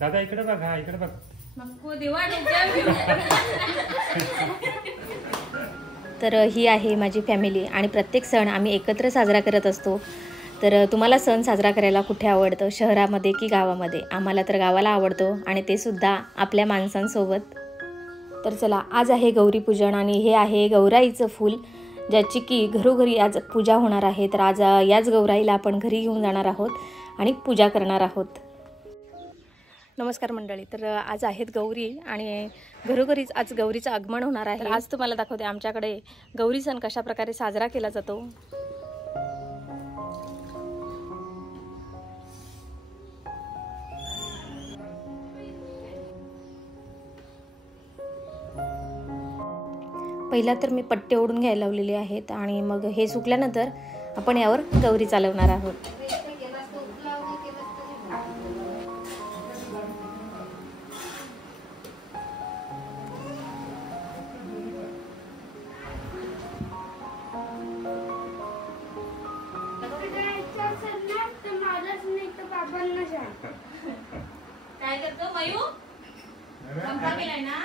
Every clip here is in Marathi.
दादा इकडे बघ, हा इकडे बघ. तर ही आहे माझी फॅमिली आणि प्रत्येक सण आम्ही एकत्र साजरा करत असतो. तर तुम्हाला सण साजरा करायला कुठे आवडतं, शहरामध्ये की गावामध्ये? आम्हाला तर गावाला आवडतो आणि ते सुद्धा आपल्या माणसांसोबत. तर चला, आज आहे गौरीपूजन आणि हे आहे गौराईचं फूल, ज्याची की घरोघरी आज पूजा होणार आहे. तर आज याच गौराईला आपण घरी घेऊन जाणार आहोत आणि पूजा करणार आहोत. नमस्कार मंडळी. तर आज आहेत गौरी आणि घरोघरीच आज गौरीचं आगमन होणार आहे. आज तुम्हाला दाखवते आमच्याकडे गौरी सण कशा प्रकारे साजरा केला जातो. पहिला तर मी पट्टे ओढून घ्यायला लावलेले आहेत आणि मग हे सुकल्यानंतर आपण यावर गौरी चालवणार आहोत. काय करतो मयू? संपा केलाय ना?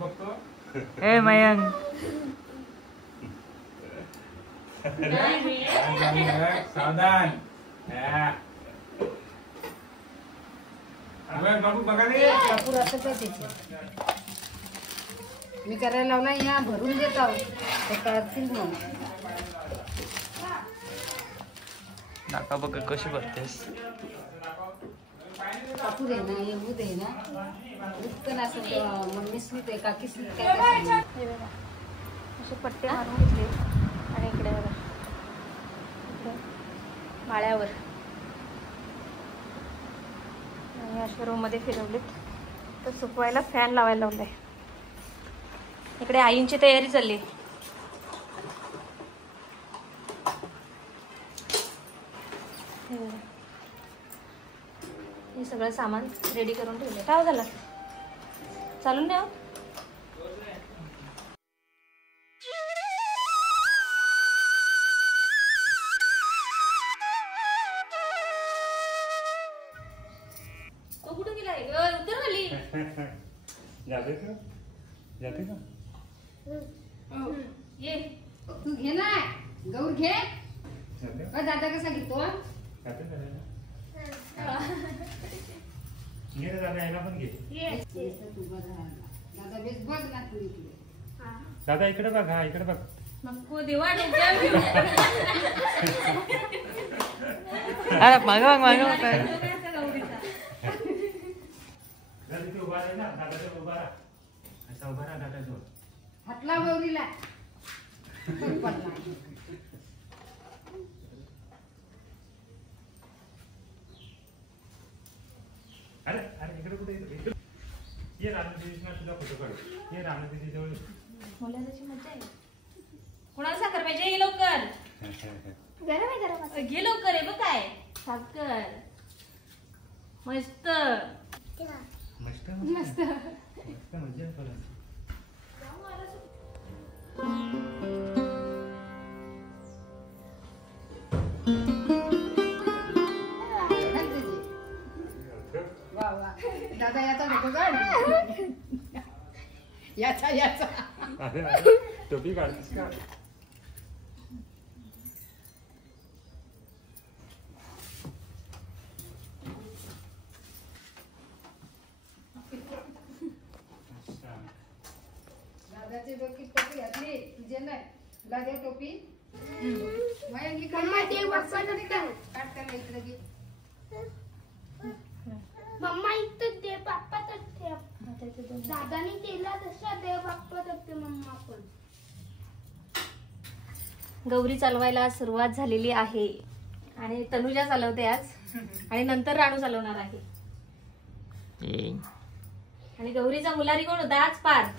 बघतो. ए मयंक, सावधान. मी करायला लावला, या भरून देत आहोत. नाका बघ कशी भरतेस. कापू दे ना, येऊ दे ना. उत्कन असं मम्मीच नाही काकीच काय. असे पट्टे मारून घेतले आणि इकडे बघा, इकडे माळ्यावर आणि अशा रूममध्ये फिरवलेत. तर सुकवायला फॅन लावायला लावलाय. इकडे आईंची तयारी चालली. हे सगळं सामान रेडी करून ठेवले. काय झालं? चालून द्या. तो कुठे गेलाय ग? उतर खाली. जाते का? जाते का? ये तू घे ना गौर घे. दादा कसा घेतो? जाते का? घे रे दादा, याला पण घे. दादा बेस बघ ना तू इकडे. दादा इकडे बघ, हा इकडे बघ. नको देवा. अरे मागं मागं काय उभा राहा ना, दादा उभा राहा. असा उभा राहा दादा जो. हातला गौरीला. अरे अरे इकडे कुठे येतो? ये रामदीदीचा तुझा फोटो काढू. ये रामदीदी जवळ. मुलाची मजा आहे. कोणाला साखर पाहिजे? ये लवकर. गरम आहे, गरम आहे. घे लवकर. आहे बघ काय साखर. मस्त मस्त मस्त मस्त मजा आहे. वा वा दादा याचा फोटो काढ. याचा याचा अरे टोपी काढतीस का? दादाची डोकी टोपी घातली तुझे नाही. तुला दे टोपी. मम्मा इथं दे बाप्पा तर दादानी केला तशा देव बाप्पा तर मम्मा पण. गौरी चालवायला सुरुवात झालेली आहे आणि तनुजा चालवते आज आणि नंतर राणू चालवणार आहे. आणि गौरीचा मुलारी कोण होता आज? पार्थ.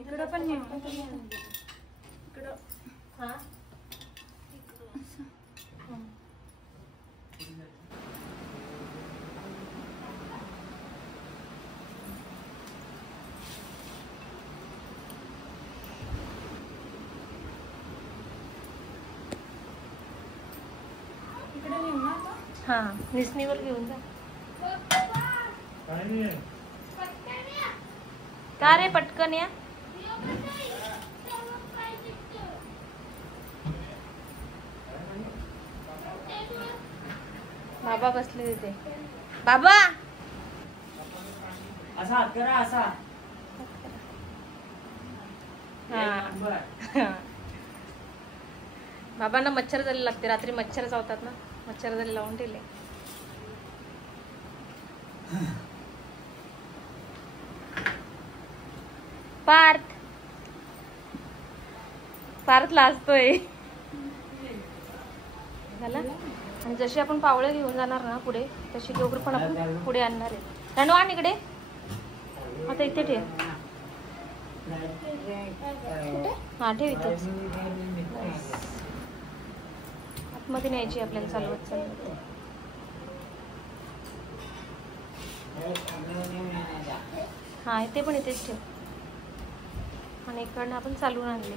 इकडं पण इकडं. हा हा निसणीवर घेऊन जा. काय नाही का रे पटकन या. बाबा बसले तिथे. बाबा असा हात करा असा. हा बाबांना मच्छर झाले लागते. रात्री मच्छर चावतात ना, मच्छर झाले लावून ठेवले. पार्थ पार्थ लाजतोय झाला. आणि जशी आपण पावळे घेऊन जाणार ना पुढे, तशी दोघं पण आपण पुढे आणणार आहे. रानू आण इकडे. आता इथे ठेव. हा ठेव इथे. आतमध्ये न्यायची आपल्याला चालवत चालवत. हा इथे पण इथेच ठेव. आणि इकडनं आपण चालवून आणले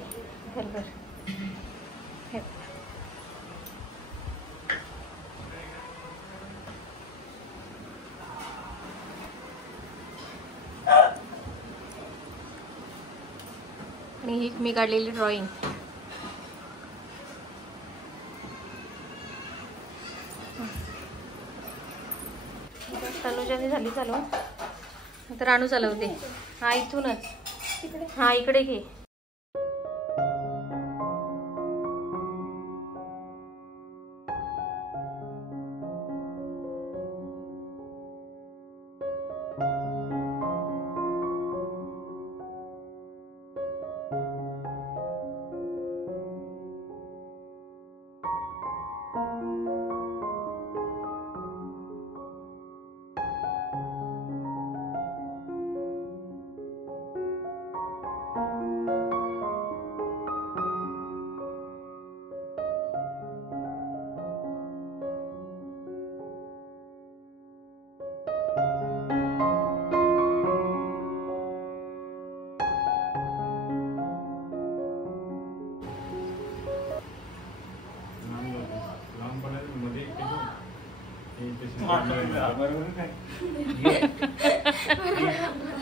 बरोबर. हे आणि ही मी काढलेली ड्रॉइंग. तनुजाने झाली चालवून. आता राणू चालवते. हा इथूनच. हा इकडे घे.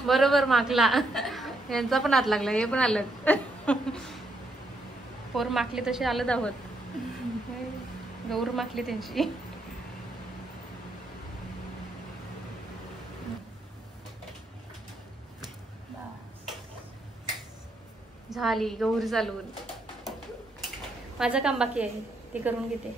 बरोबर माकला. यांचा पण हात लागला. हे पण आलं. पोर माकली तशी आलं धावत. गौर माकली त्यांची. झाली गौर चालवून. माझं काम बाकी आहे ते करून घेते.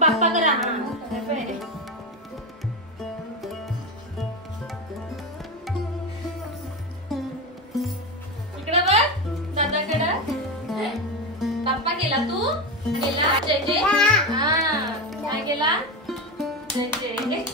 बाप्पा करा. इकडे बघ दादाकडे. बाप्पा गेला. तू गेला. जय जय. हा काय गेला. जय जय.